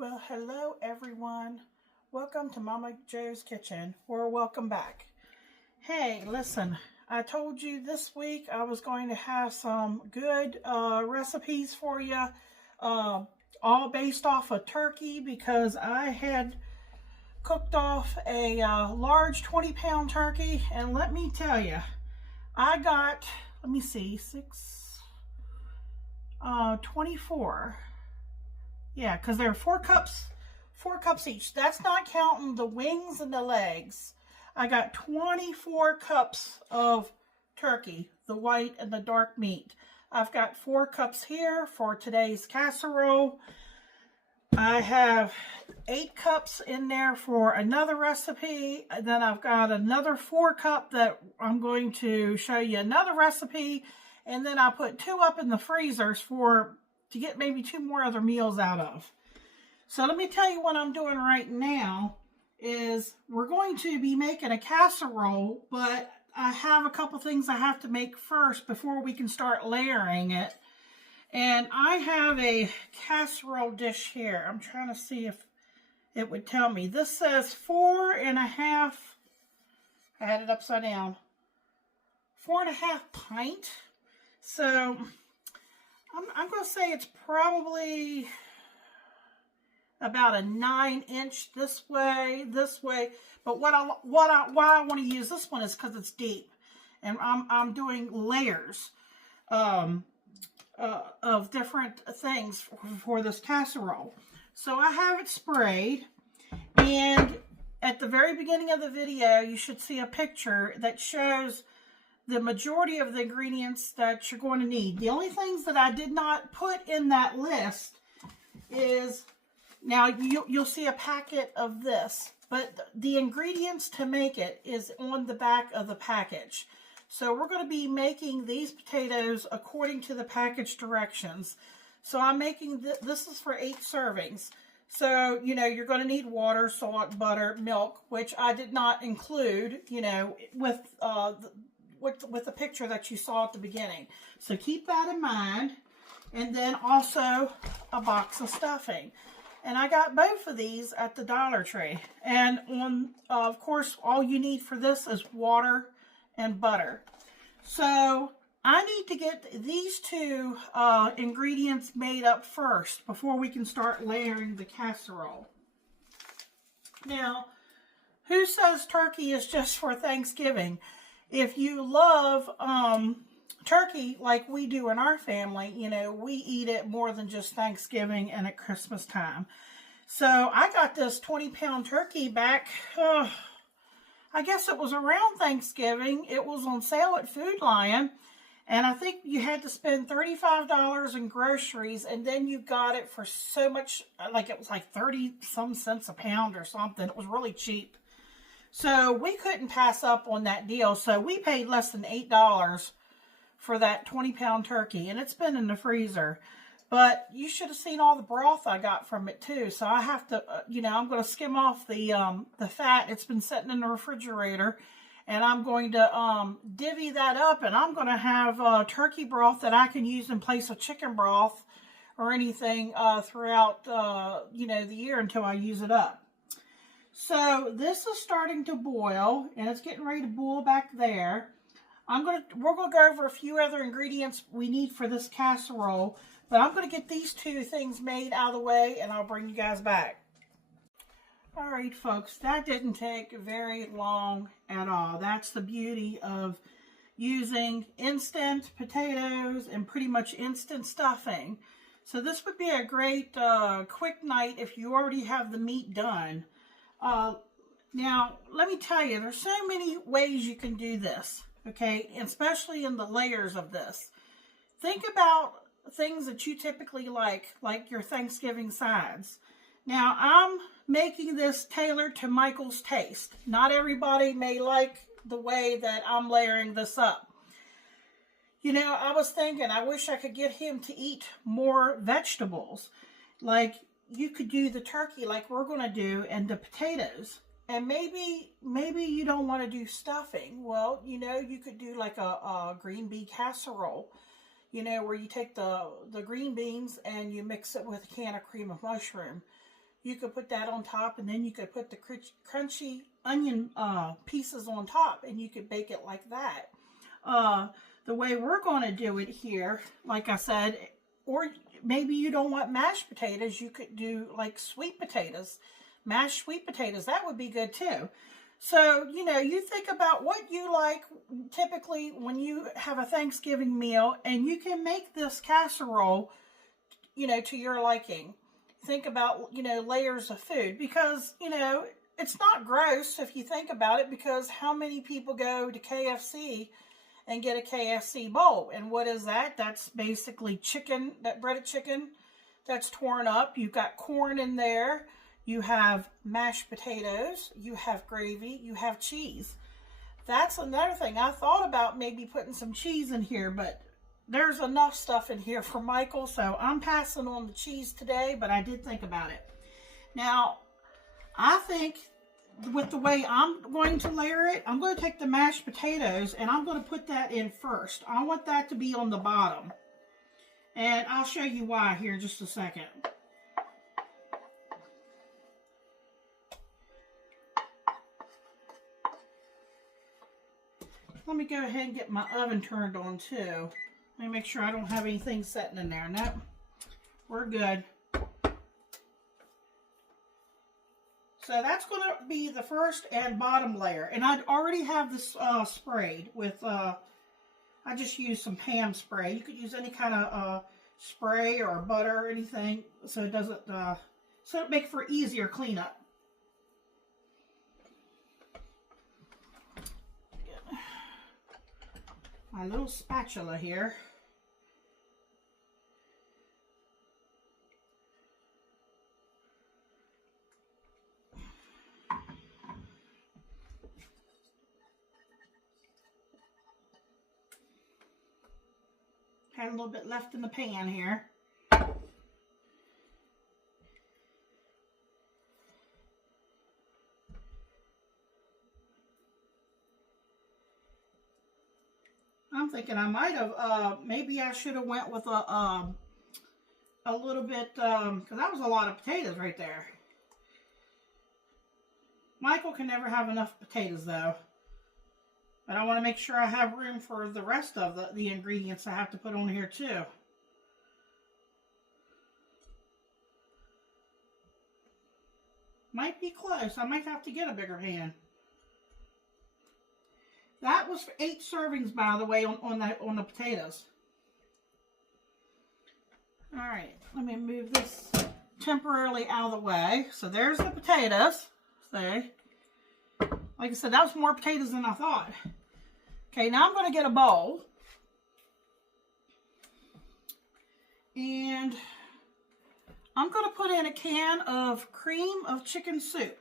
Well, hello everyone. Welcome to Momma Jo's Kitchen, or welcome back. Hey, listen, I told you this week I was going to have some good recipes for you, all based off of turkey, because I had cooked off a large 20-pound turkey, and let me tell you, I got, let me see, 24. Yeah, because there are four cups each. That's not counting the wings and the legs. I got 24 cups of turkey, the white and the dark meat. I've got 4 cups here for today's casserole. I have 8 cups in there for another recipe. And then I've got another 4 cup that I'm going to show you another recipe. And then I put 2 up in the freezers to get maybe 2 more other meals out of. So let me tell you what I'm doing right now is we're going to be making a casserole, but I have a couple things I have to make first before we can start layering it. And I have a casserole dish here. I'm trying to see if it would tell me. This says 4.5, I had it upside down, 4.5 pint. So I'm going to say it's probably about a 9-inch this way. But why I want to use this one is because it's deep, and I'm doing layers of different things for this casserole. So I have it sprayed, and at the very beginning of the video, you should see a picture that shows the majority of the ingredients that you're going to need. The only things that I did not put in that list is, now you'll see a packet of this, but the ingredients to make it is on the back of the package. So we're going to be making these potatoes according to the package directions. So I'm making, this is for 8 servings. So, you know, you're going to need water, salt, butter, milk, which I did not include, you know, with the picture that you saw at the beginning. So keep that in mind. And then also a box of stuffing. And I got both of these at the Dollar Tree. And of course, all you need for this is water and butter. So I need to get these 2 ingredients made up first before we can start layering the casserole. Now, who says turkey is just for Thanksgiving? If you love turkey like we do in our family, you know, we eat it more than just Thanksgiving and at Christmas time. So I got this 20-pound turkey back, I guess it was around Thanksgiving. It was on sale at Food Lion, and I think you had to spend $35 in groceries, and then you got it for so much, like it was like 30-some cents a pound or something. It was really cheap. So we couldn't pass up on that deal. So we paid less than $8 for that 20-pound turkey. And it's been in the freezer. But you should have seen all the broth I got from it too. So I have to, you know, I'm going to skim off the fat. It's been sitting in the refrigerator. And I'm going to divvy that up. And I'm going to have turkey broth that I can use in place of chicken broth or anything throughout, you know, the year until I use it up. So this is starting to boil, and it's getting ready to boil back there. We're gonna go over a few other ingredients we need for this casserole, but I'm gonna get these 2 things made out of the way, and I'll bring you guys back. All right, folks, that didn't take very long at all. That's the beauty of using instant potatoes and pretty much instant stuffing. So this would be a great quick night if you already have the meat done. Now, let me tell you, there's so many ways you can do this, okay? And especially in the layers of this. Think about things that you typically like your Thanksgiving sides. Now, I'm making this tailored to Michael's taste. Not everybody may like the way that I'm layering this up. You know, I was thinking, I wish I could get him to eat more vegetables. Like, you could do the turkey like we're going to do and the potatoes. And maybe you don't want to do stuffing. Well, you know, you could do like a green bean casserole. You know, where you take the green beans and you mix it with a can of cream of mushroom. you could put that on top, and then you could put the crunchy onion pieces on top, and you could bake it like that. The way we're going to do it here, like I said, or maybe you don't want mashed potatoes, you could do like sweet potatoes, mashed sweet potatoes. That would be good too. So, you know, you think about what you like typically when you have a Thanksgiving meal, and you can make this casserole, you know, to your liking. Think about, you know, layers of food, because, you know, it's not gross if you think about it, because how many people go to KFC and get a KFC bowl? And what is that? That's basically chicken, that breaded chicken that's torn up. You've got corn in there. You have mashed potatoes, you have gravy, you have cheese. That's another thing. I thought about maybe putting some cheese in here, but there's enough stuff in here for Michael, so I'm passing on the cheese today, but I did think about it. Now, I think with the way I'm going to layer it, I'm going to take the mashed potatoes and I'm going to put that in first. I want that to be on the bottom. And I'll show you why here in just a second. Let me go ahead and get my oven turned on too. Let me make sure I don't have anything sitting in there. Nope, we're good. So that's going to be the first and bottom layer. And I already have this sprayed with, I just used some Pam spray. You could use any kind of spray or butter or anything, so it doesn't, so it make for easier cleanup. My little spatula here. Had a little bit left in the pan here. I'm thinking I might have, maybe I should have went with a little bit, because that was a lot of potatoes right there. Michael can never have enough potatoes though. But I want to make sure I have room for the rest of the ingredients I have to put on here too. Might be close. I might have to get a bigger pan. That was 8 servings, by the way, on the potatoes. All right, let me move this temporarily out of the way. So there's the potatoes. See? Like I said, that was more potatoes than I thought. Okay, now I'm going to get a bowl. And I'm going to put in a can of cream of chicken soup.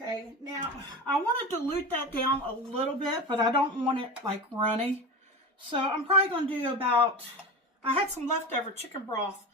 Okay, now I want to dilute that down a little bit, but I don't want it like runny. So I'm probably going to do about, I had some leftover chicken broth,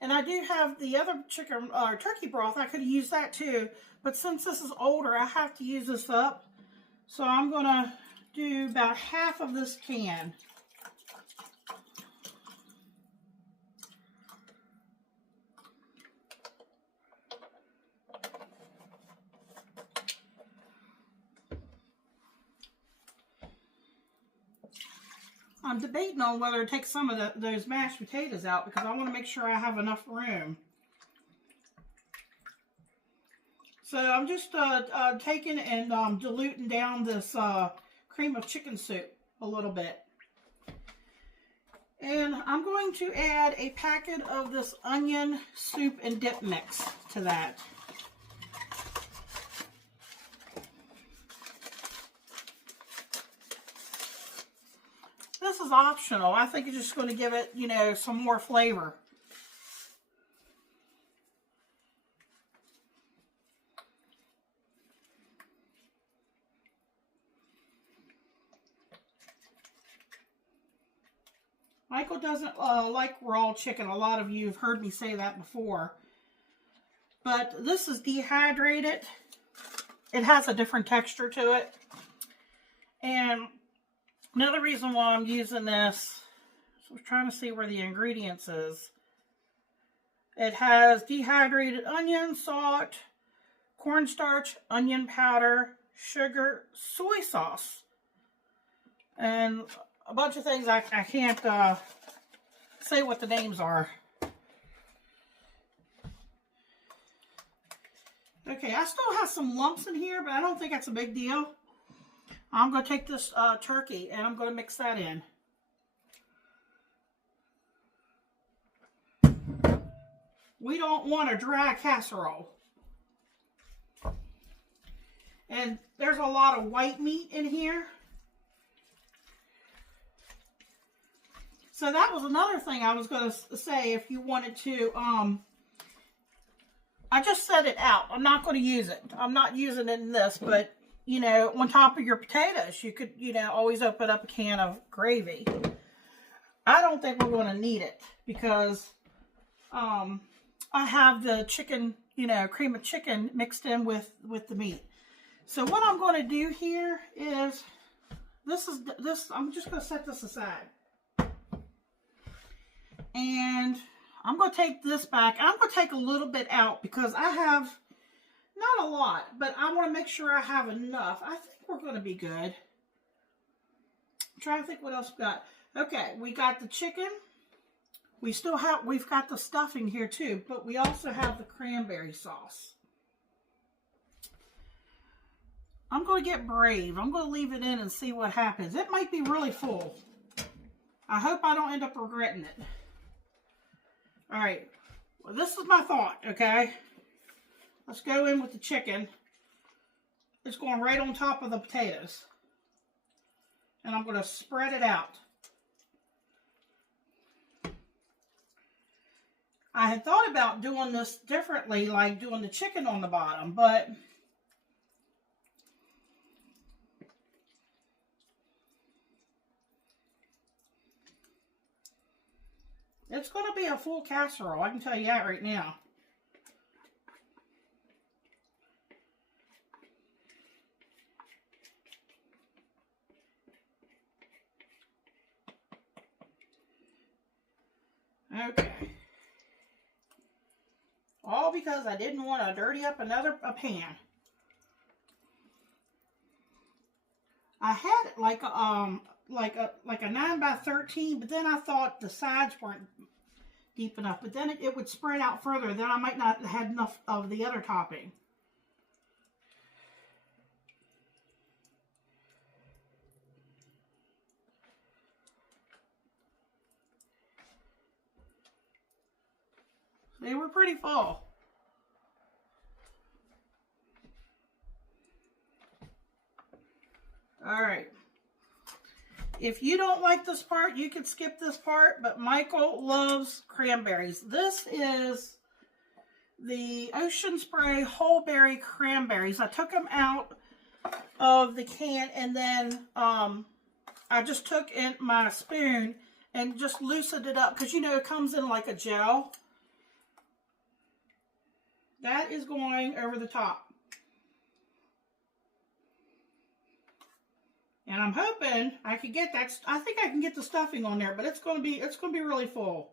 and I do have the other chicken or turkey broth. I could use that too, but since this is older, I have to use this up. So I'm going to do about half of this can. I'm debating on whether to take some of those mashed potatoes out, because I want to make sure I have enough room. So I'm just taking and diluting down this cream of chicken soup a little bit. And I'm going to add a packet of this onion soup and dip mix to that. This is optional. I think it's just going to give it, you know, some more flavor. Michael doesn't like raw chicken. A lot of you have heard me say that before. But this is dehydrated. It has a different texture to it. And another reason why I'm using this, so I'm trying to see where the ingredients is. It has dehydrated onion, salt, cornstarch, onion powder, sugar, soy sauce, and a bunch of things I can't say what the names are. Okay, I still have some lumps in here, but I don't think that's a big deal. I'm going to take this turkey and I'm going to mix that in. We don't want a dry casserole. And there's a lot of white meat in here. So that was another thing I was going to say if you wanted to, I just set it out. I'm not going to use it. I'm not using it in this, but, you know, on top of your potatoes, you could, you know, always open up a can of gravy. I don't think we're going to need it because I have the chicken, you know, cream of chicken mixed in with the meat. So what I'm going to do here is, I'm just going to set this aside. And I'm going to take this back. I'm going to take a little bit out because I have, not a lot, but I want to make sure I have enough. I think we're going to be good. I'm trying to think what else we got. Okay, we got the chicken. We've got the stuffing here too, but we also have the cranberry sauce. I'm going to get brave. I'm going to leave it in and see what happens. It might be really full. I hope I don't end up regretting it. All right, well, this is my thought, okay? Let's go in with the chicken. It's going right on top of the potatoes. And I'm going to spread it out. I had thought about doing this differently, like doing the chicken on the bottom, but it's going to be a full casserole, I can tell you that right now. Okay. All because I didn't want to dirty up a pan. I had it like a 9 by 13, but then I thought the sides weren't deep enough. But then it would spread out further. Then I might not have had enough of the other topping. They were pretty full. All right. If you don't like this part, you can skip this part, but Michael loves cranberries. This is the Ocean Spray Whole Berry Cranberries. I took them out of the can and then I just took in my spoon and just loosened it up because, you know, it comes in like a gel. That is going over the top. And I'm hoping I can get that. I think I can get the stuffing on there, but it's going to be really full.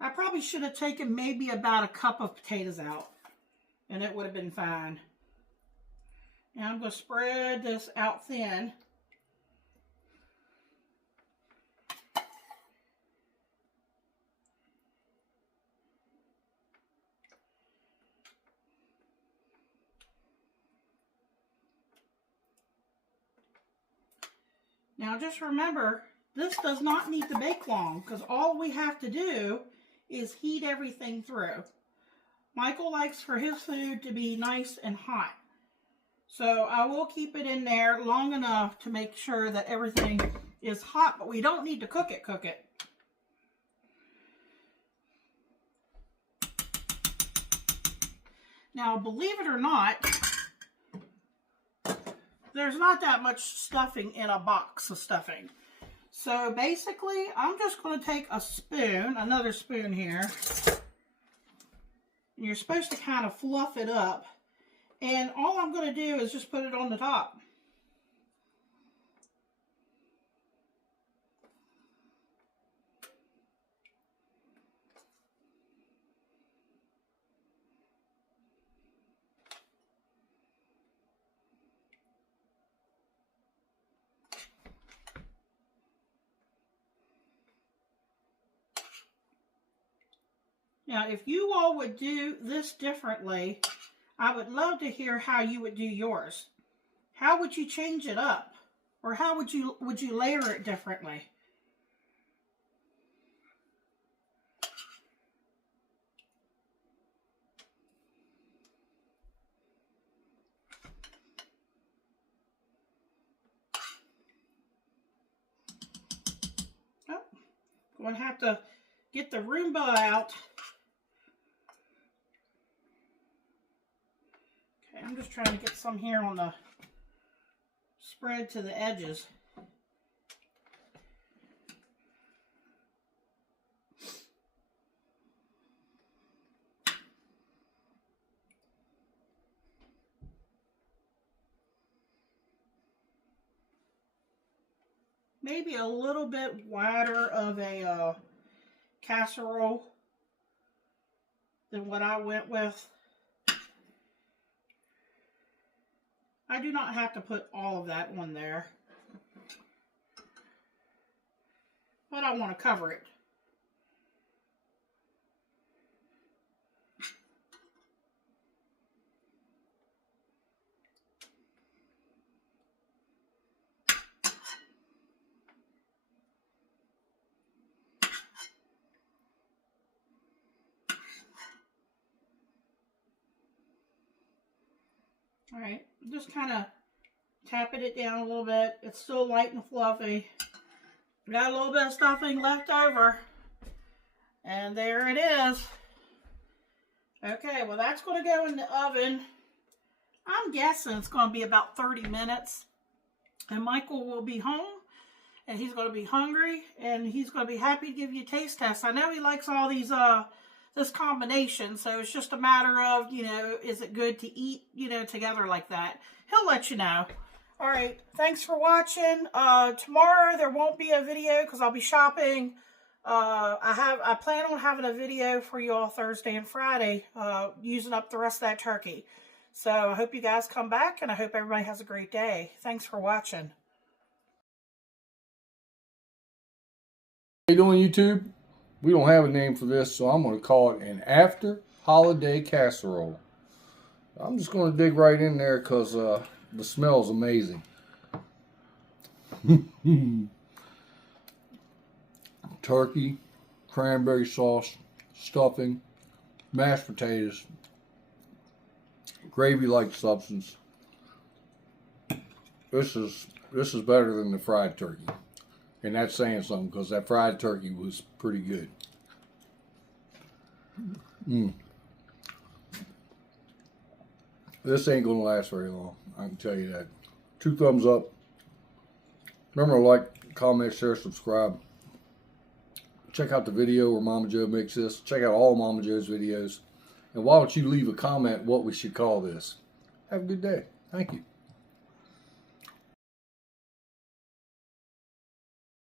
I probably should have taken maybe about a cup of potatoes out, and it would have been fine. Now I'm going to spread this out thin. Now just remember, this does not need to bake long because all we have to do is heat everything through. Michael likes for his food to be nice and hot. So I will keep it in there long enough to make sure that everything is hot, but we don't need to cook it. Now, believe it or not, there's not that much stuffing in a box of stuffing. So basically, I'm just going to take a spoon, another spoon here. And you're supposed to kind of fluff it up. And all I'm going to do is just put it on the top. Now, if you all would do this differently, I would love to hear how you would do yours. How would you change it up? Or how would you layer it differently? Oh, going to have to get the Roomba out. I'm just trying to get some here on the spread to the edges. Maybe a little bit wider of a casserole than what I went with. I do not have to put all of that on there, but I want to cover it. All right, just kind of tapping it down a little bit. It's still light and fluffy. Got a little bit of stuffing left over. And there it is. Okay, well that's going to go in the oven. I'm guessing it's going to be about 30 minutes. And Michael will be home. And he's going to be hungry. And he's going to be happy to give you a taste test. I know he likes all these this combination, so it's just a matter of, you know, is it good to eat, you know, together like that. He'll let you know. All right, thanks for watching. Tomorrow there won't be a video because I'll be shopping. I plan on having a video for you all Thursday and Friday, using up the rest of that turkey. So I hope you guys come back, and I hope everybody has a great day. Thanks for watching. How you doing, YouTube? We don't have a name for this, so I'm going to call it an after holiday casserole. I'm just going to dig right in there because the smell is amazing. Turkey, cranberry sauce, stuffing, mashed potatoes, gravy-like substance. This is better than the fried turkey. And that's saying something because that fried turkey was pretty good. This ain't going to last very long. I can tell you that. 2 thumbs up. Remember to like, comment, share, subscribe. Check out the video where Momma Jo makes this. Check out all Momma Jo's videos. And why don't you leave a comment what we should call this. Have a good day. Thank you.